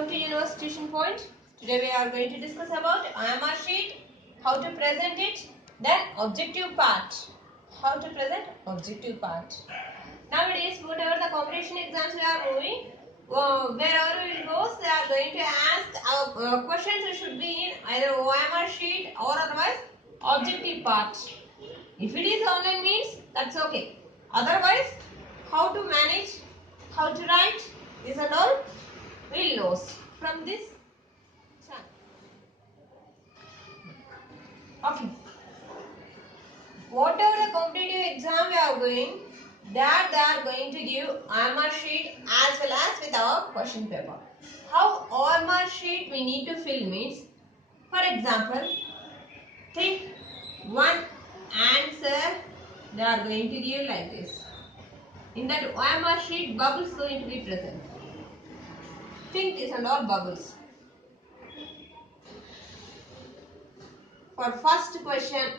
Welcome to Universe Tuition Point. Today we are going to discuss about OMR sheet, how to present it, then objective part. How to present objective part. Nowadays, whatever the competition exams we are moving, wherever we go, they are going to ask questions that should be in either OMR sheet or otherwise objective part. If it is online means, that's okay. Otherwise, how to manage, how to write, this and all, we'll know from this channel. Okay. Whatever the competitive exam we are going, that they are going to give OMR sheet as well as with our question paper. How OMR sheet we need to fill means, for example, think one answer they are going to give like this. In that OMR sheet, bubbles going to be present. Think this and all bubbles. For first question,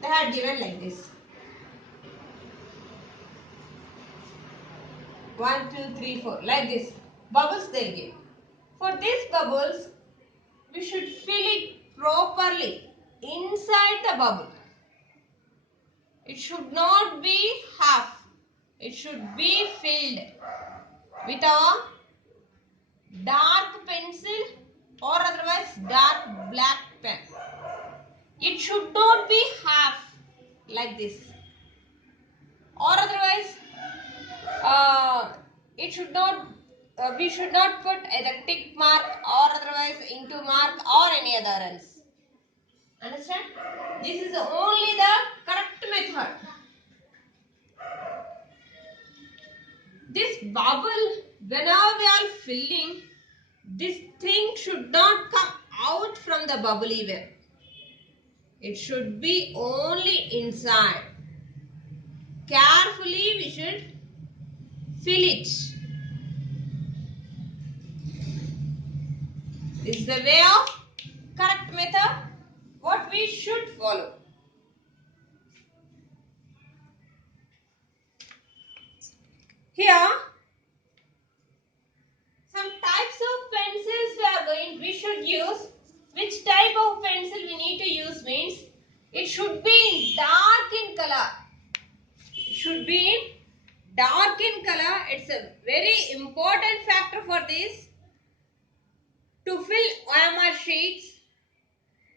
they had given like this. 1, 2, 3, 4, like this. Bubbles they give. For these bubbles, we should fill it properly inside the bubble. It should not be half. It should be filled with our dark pencil or otherwise dark black pen. It should not be half like this, or otherwise it should not we should not put either tick mark or otherwise into mark or any other else. Understand? This is only the correct method. This bubble, whenever we are filling, this thing should not come out from the bubble even. It should be only inside. Carefully we should fill it. This is the way of correct method what we should follow. Here some types of pencils we should use. Which type of pencil we need to use means it should be dark in color. It should be in dark in color. It's a very important factor for this. To fill OMR sheets,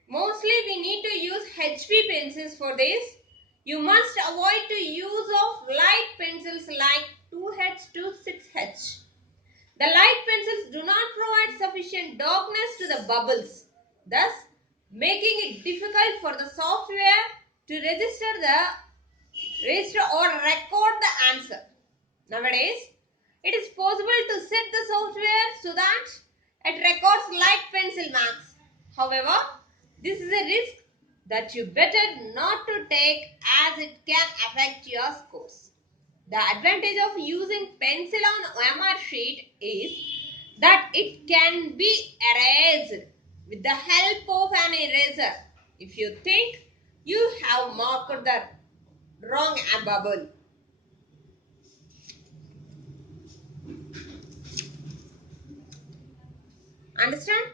mostly we need to use HB pencils for this. You must avoid the use of light pencils like 2H to 6H. The light pencils do not provide sufficient darkness to the bubbles, thus making it difficult for the software to register or record the answer. Nowadays, it is possible to set the software so that it records light pencil marks. However, this is a risk that you better not to take as it can affect your scores. The advantage of using pencil on OMR sheet is that it can be erased with the help of an eraser. If you think you have marked the wrong bubble. Understand?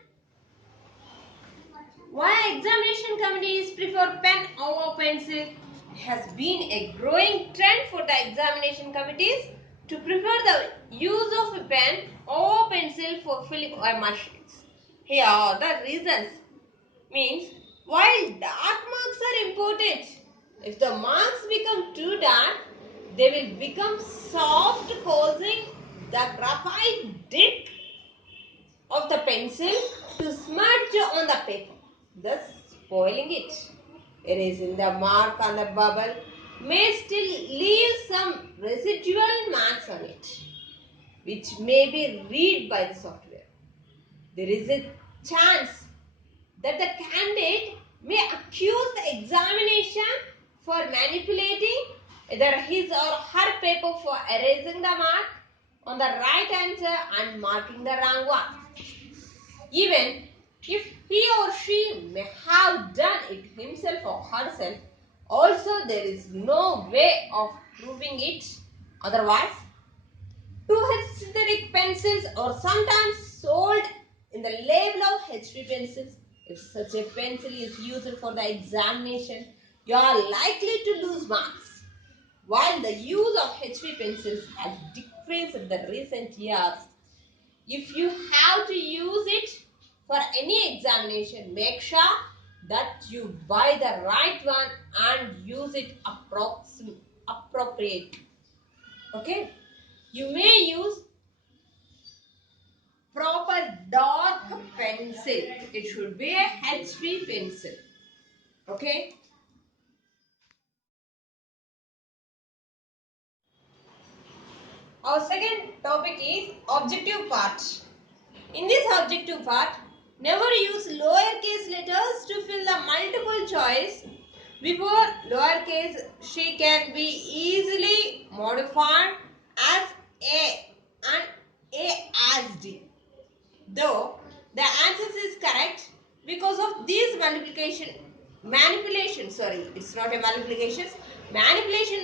Why examination committees prefer pen over pencil? It has been a growing trend for the examination committees to prefer the use of a pen or pencil for filling OMR sheets. Here are the reasons. Means, while dark marks are important, if the marks become too dark, they will become soft, causing the graphite dip of the pencil to smudge on the paper, thus spoiling it. Erasing the mark on the bubble may still leave some residual marks on it, which may be read by the software. There is a chance that the candidate may accuse the examination for manipulating either his or her paper for erasing the mark on the right answer and marking the wrong one. Even if he or she may have done it himself or herself, Also, there is no way of proving it otherwise. Two aesthetic pencils are sometimes sold in the label of HB pencils. If such a pencil is used for the examination, you are likely to lose marks. While the use of HB pencils has decreased in the recent years, if you have to use it for any examination, make sure that you buy the right one and use it appropriate. Okay? You may use proper dark pencil. It should be a HB pencil. Okay? Our second topic is objective part. In this objective part, never use lowercase letters to fill the multiple choice. Before lowercase, she can be easily modified as A and A as D. Though the answer is correct, because of these manipulation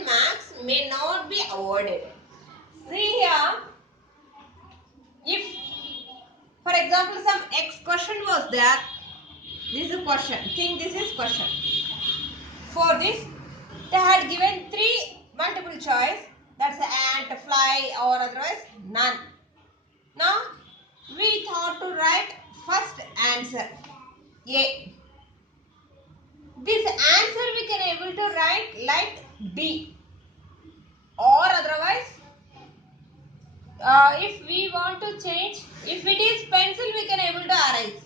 marks may not be awarded. See here, if for example some X question was there, this is question, think this is question. For this, they had given 3 multiple choice, that's ant, fly or otherwise none. Now, we thought to write first answer A. This answer we can able to write like B, or otherwise if we want to change, if it is pencil we can able to erase.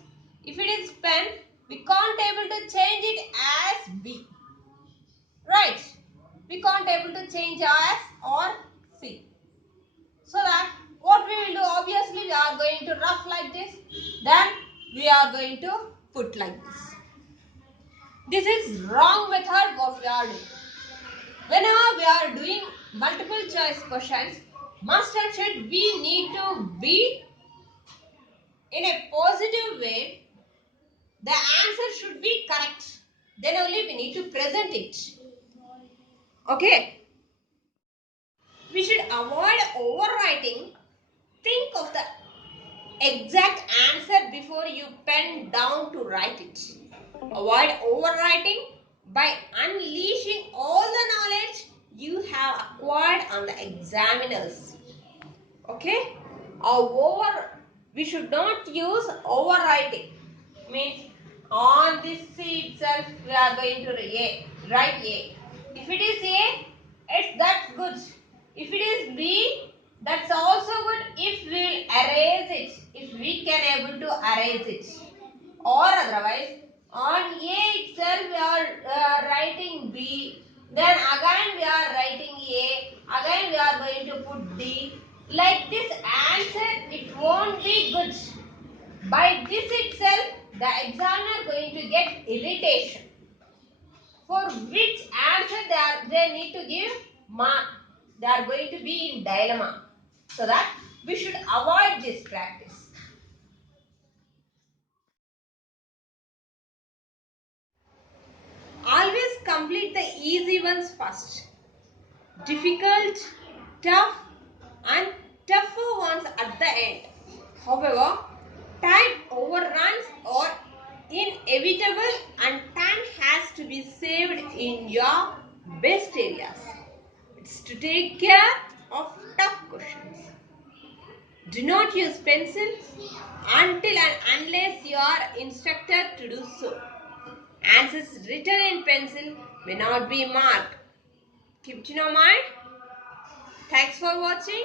If it is pen, we can't able to change it as B. Right? We can't able to change as or C. So that what we will do, obviously we are going to rough like this, then we are going to put like this. This is wrong method what we are doing. Whenever we are doing multiple choice questions, must and should we need to be in a positive way. The answer should be correct. Then only we need to present it. Okay. We should avoid overwriting. Think of the exact answer before you pen down to write it. Avoid overwriting by unleashing all the knowledge you have acquired on the examiners. Okay? We should not use overwriting. Means on this C itself we are going to write A. If it is A, that's good. If it is B, that's also good if we will erase it. If we can able to erase it. Or otherwise, on A itself we are writing B. Then again we are writing A. Again we are going to put D. Like this answer, it won't be good. By this itself, the examiner going to get irritation. For which answer they need to give mark. They are going to be in dilemma. So that we should avoid this practice. Always complete the easy ones first. Difficult, tough and tougher ones at the end. However, time overruns are inevitable and time has to be saved in your best areas. It's to take care of tough questions. Do not use pencil until and unless you are instructed to do so. Answers written in pencil may not be marked. Keep it in your mind. Thanks for watching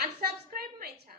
and subscribe my channel.